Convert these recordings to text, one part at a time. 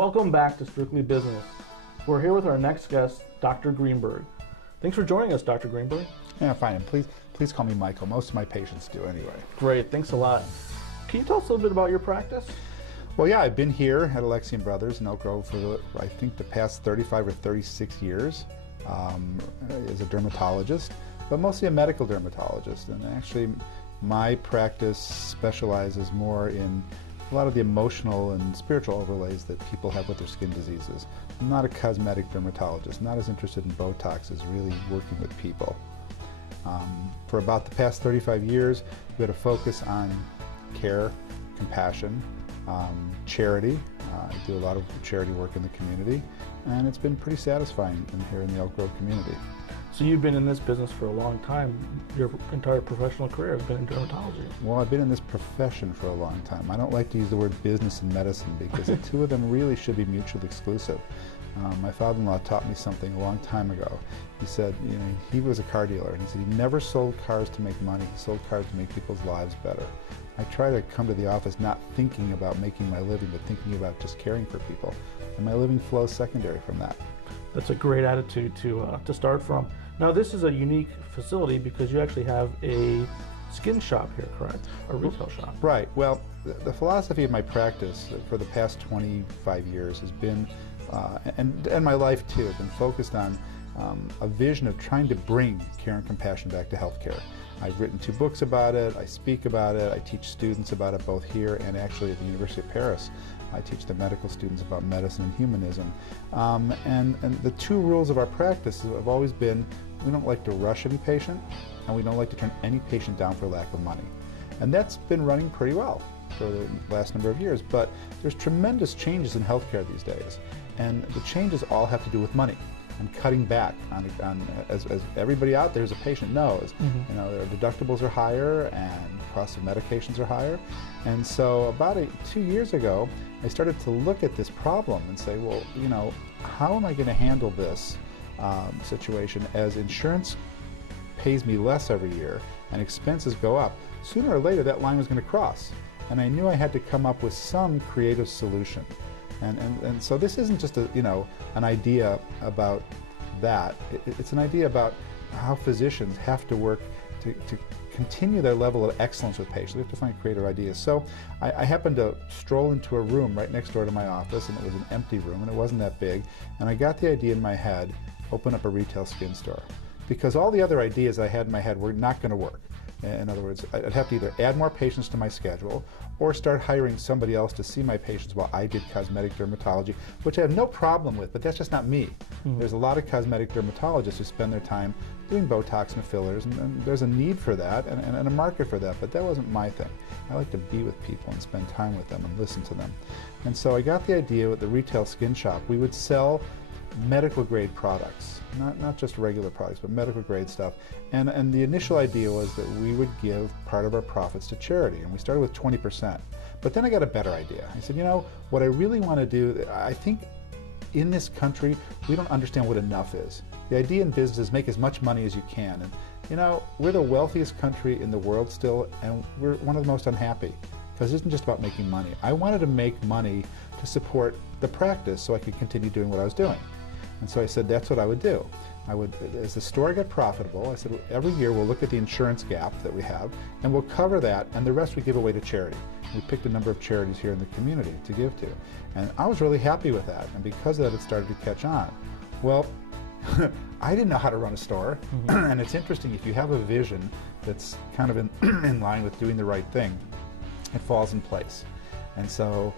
Welcome back to Strictly Business. We're here with our next guest, Dr. Greenberg. Thanks for joining us, Dr. Greenberg. Yeah, fine. And please call me Michael. Most of my patients do anyway. Great, thanks a lot. Can you tell us a little bit about your practice? Well, yeah, I've been here at Alexian Brothers in Elk Grove for, I think, the past 35 or 36 years as a dermatologist, but mostly a medical dermatologist. And actually, my practice specializes more in a lot of the emotional and spiritual overlays that people have with their skin diseases. I'm not a cosmetic dermatologist, not as interested in Botox as really working with people. For about the past 35 years, we had a focus on care, compassion, charity. I do a lot of charity work in the community, and it's been pretty satisfying here in the Elk Grove community. So you've been in this business for a long time. Your entire professional career has been in dermatology. Well, I've been in this profession for a long time. I don't like to use the word business and medicine because the two of them really should be mutually exclusive. My father-in-law taught me something a long time ago. He said, he was a car dealer, and he said he never sold cars to make money. He sold cars to make people's lives better. I try to come to the office not thinking about making my living, but thinking about just caring for people. And my living flows secondary from that. That's a great attitude to start from. Now, this is a unique facility because you actually have a skin shop here, correct? A retail shop. Right. Well, the philosophy of my practice for the past 25 years has been, and my life too, has been focused on a vision of trying to bring care and compassion back to healthcare. I've written 2 books about it, I speak about it, I teach students about it both here and actually at the University of Paris. I teach the medical students about medicine and humanism. And the 2 rules of our practice have always been, we don't like to rush any patient, and we don't like to turn any patient down for lack of money. And that's been running pretty well for the last number of years, but there's tremendous changes in healthcare these days, and the changes all have to do with money and cutting back on as everybody out there who's a patient knows. Their deductibles are higher and costs of medications are higher. And so about 2 years ago, I started to look at this problem and say, well, how am I going to handle this situation as insurance pays me less every year and expenses go up? Sooner or later, that line was going to cross. And I knew I had to come up with some creative solution. And so this isn't just an idea about that. It's an idea about how physicians have to work to continue their level of excellence with patients. They have to find creative ideas. So I happened to stroll into a room right next door to my office, and it was an empty room, and it wasn't that big. And I got the idea in my head, open up a retail skin store. Because all the other ideas I had in my head were not going to work. In other words, I'd have to either add more patients to my schedule or start hiring somebody else to see my patients while I did cosmetic dermatology, which I have no problem with, but that's just not me. There's a lot of cosmetic dermatologists who spend their time doing Botox and fillers, and there's a need for that and a market for that, but that wasn't my thing. I like to be with people and spend time with them and listen to them. And so I got the idea with the retail skin shop, we would sell medical grade products, not just regular products, but medical grade stuff. And the initial idea was that we would give part of our profits to charity, and we started with 20%. But then I got a better idea. I said, what I really want to do, I think in this country, we don't understand what enough is. The idea in business is make as much money as you can. And we're the wealthiest country in the world still, and we're one of the most unhappy. Because it isn't just about making money. I wanted to make money to support the practice so I could continue doing what I was doing. And so I said that's what I would do. As the store got profitable, I said every year we'll look at the insurance gap that we have and we'll cover that, and the rest we give away to charity. We picked a number of charities here in the community to give to. And I was really happy with that, and because of that it started to catch on. Well, I didn't know how to run a store, and it's interesting, if you have a vision that's kind of in line with doing the right thing, it falls in place. And so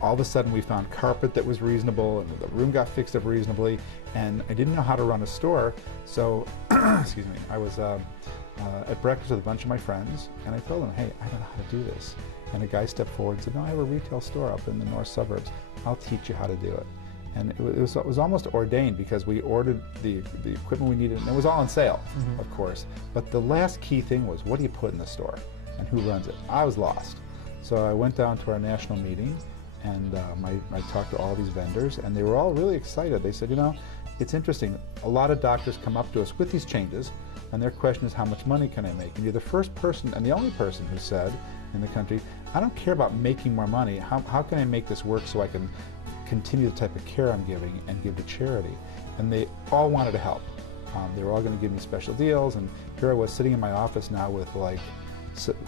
all of a sudden we found carpet that was reasonable, and the room got fixed up reasonably, and I didn't know how to run a store, so excuse me, I was at breakfast with a bunch of my friends, and I told them, hey, I don't know how to do this. And a guy stepped forward and said, no, I have a retail store up in the north suburbs. I'll teach you how to do it. And it was almost ordained, because we ordered the equipment we needed, and it was all on sale, of course. But the last key thing was, what do you put in the store, and who runs it? I was lost. So I went down to our national meeting, and I talked to all these vendors, and they were all really excited. They said, it's interesting. A lot of doctors come up to us with these changes, and their question is, how much money can I make? And you're the first person and the only person who said in the country, I don't care about making more money. How can I make this work so I can continue the type of care I'm giving and give to charity. And they all wanted to help. They were all going to give me special deals, and here I was sitting in my office now with like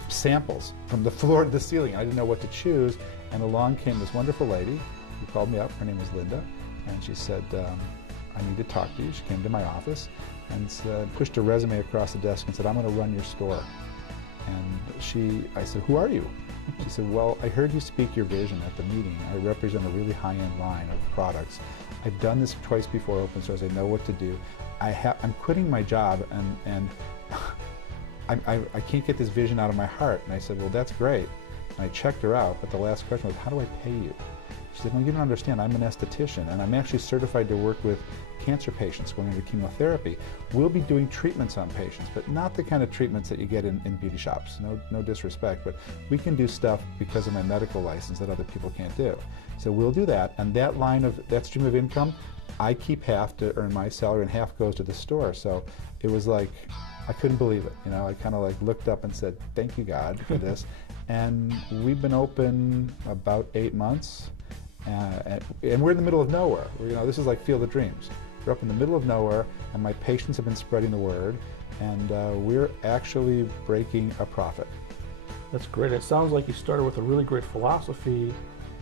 samples from the floor to the ceiling. I didn't know what to choose, and along came this wonderful lady who called me up. Her name was Linda, and she said, I need to talk to you. She came to my office and pushed her resume across the desk and said, I'm going to run your store. And I said, who are you? She said, well, I heard you speak your vision at the meeting. I represent a really high-end line of products. I've done this twice before open source. I know what to do. I'm quitting my job, and I can't get this vision out of my heart. And I said, well, that's great. And I checked her out, but the last question was, how do I pay you? She said, well, you don't understand. I'm an esthetician, and I'm actually certified to work with cancer patients going into chemotherapy. We'll be doing treatments on patients, but not the kind of treatments that you get in beauty shops. No disrespect, but we can do stuff because of my medical license that other people can't do. So we'll do that, and that stream of income, I keep half to earn my salary, and half goes to the store. So it was like, I couldn't believe it. You know, I kind of like looked up and said, thank you, God, for this. And we've been open about 8 months. And we're in the middle of nowhere. This is like Field of Dreams. We're up in the middle of nowhere, and my patients have been spreading the word, and we're actually breaking a profit. That's great. It sounds like you started with a really great philosophy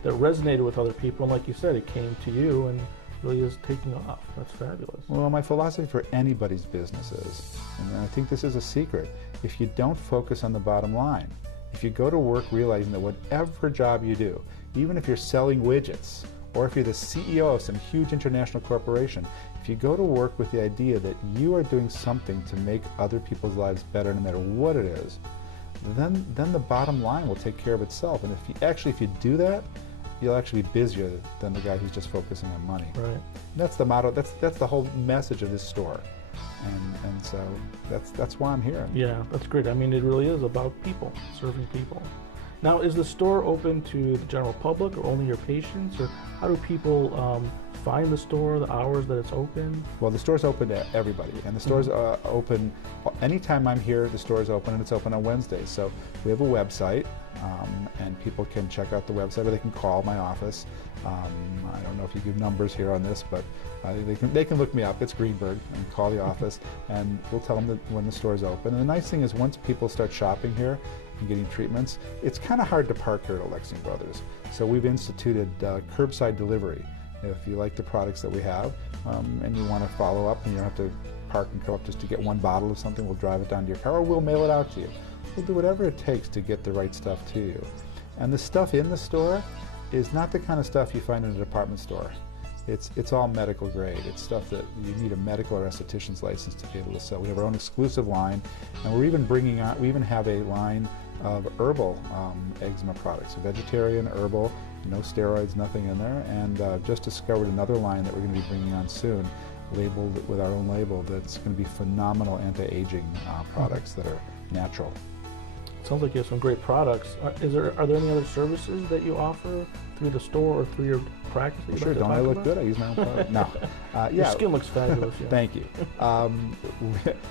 that resonated with other people, and like you said, it came to you and really is taking off. That's fabulous. Well, my philosophy for anybody's business is, and I think this is a secret, if you don't focus on the bottom line, if you go to work realizing that whatever job you do, even if you're selling widgets, or if you're the CEO of some huge international corporation, if you go to work with the idea that you are doing something to make other people's lives better no matter what it is, then the bottom line will take care of itself. And if you do that, you'll actually be busier than the guy who's just focusing on money. Right. And that's the motto, that's the whole message of this store. And so that's why I'm here. Yeah, that's great. I mean, it really is about people, serving people. Now, is the store open to the general public or only your patients, or how do people find the store, the hours that it's open? Well, the store's open to everybody, and the store's open anytime I'm here. The store's open, and it's open on Wednesdays. So we have a website, and people can check out the website, or they can call my office. I don't know if you give numbers here on this, but they can look me up. It's Greenberg, and call the office, and we'll tell them when the store is open. And the nice thing is, once people start shopping here and getting treatments, it's kind of hard to park here at Alexian Brothers. So we've instituted curbside delivery. If you like the products that we have, and you want to follow up, and you don't have to park and come up just to get one bottle of something, we'll drive it down to your car, or we'll mail it out to you. We'll do whatever it takes to get the right stuff to you. And the stuff in the store is not the kind of stuff you find in a department store. It's all medical grade. It's stuff that you need a medical or esthetician's license to be able to sell. We have our own exclusive line, and we even have a line of herbal eczema products, so vegetarian, herbal, no steroids, nothing in there, and just discovered another line that we're going to be bringing on soon, labeled with our own label, that's going to be phenomenal anti-aging products that are natural. Sounds like you have some great products. Are there any other services that you offer through the store or through your practice? That Sure, don't I look good? I use my own product. No. Yeah. Your skin looks fabulous. Yeah. Thank you.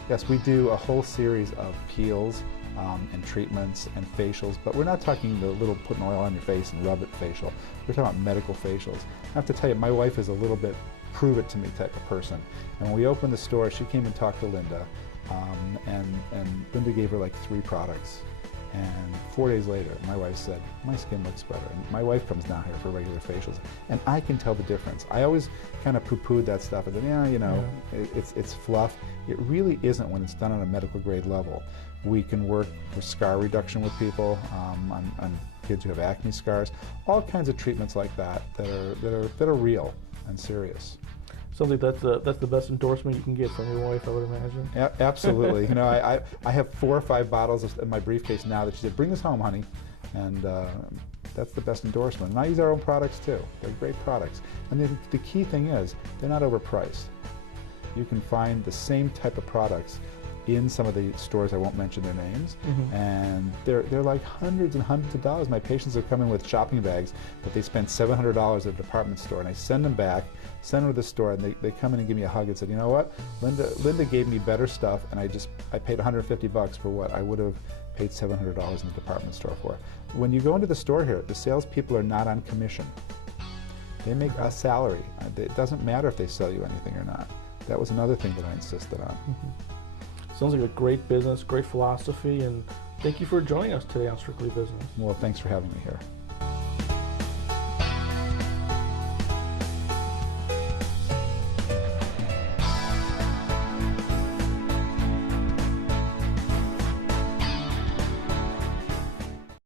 Yes, we do a whole series of peels and treatments and facials, but we're not talking the little putting oil on your face and rub it facial. We're talking about medical facials. I have to tell you, my wife is a little bit prove it to me type of person. And when we opened the store, she came and talked to Linda, and Linda gave her like 3 products. And 4 days later, my wife said, my skin looks better. And my wife comes down here for regular facials, and I can tell the difference. I always kind of poo-pooed that stuff. I said, it's fluff. It really isn't when it's done on a medical grade level. We can work with scar reduction with people, on kids who have acne scars, all kinds of treatments like that that are real and serious. Sounds like that's the best endorsement you can get from your wife, I would imagine. Absolutely. I have 4 or 5 bottles in my briefcase now that she said, bring this home, honey. And that's the best endorsement. And I use our own products too. They're great products. And the key thing is, they're not overpriced. You can find the same type of products in some of the stores, I won't mention their names, and they're like hundreds and hundreds of dollars. My patients have come in with shopping bags that they spent $700 at a department store, and I send them back, send them to the store, and they come in and give me a hug and said, you know what, Linda gave me better stuff, and I paid $150 for what I would have paid $700 in the department store for. When you go into the store here, the salespeople are not on commission. They make a salary. It doesn't matter if they sell you anything or not. That was another thing that I insisted on. Sounds like a great business, great philosophy, and thank you for joining us today on Strictly Business. Well, thanks for having me here.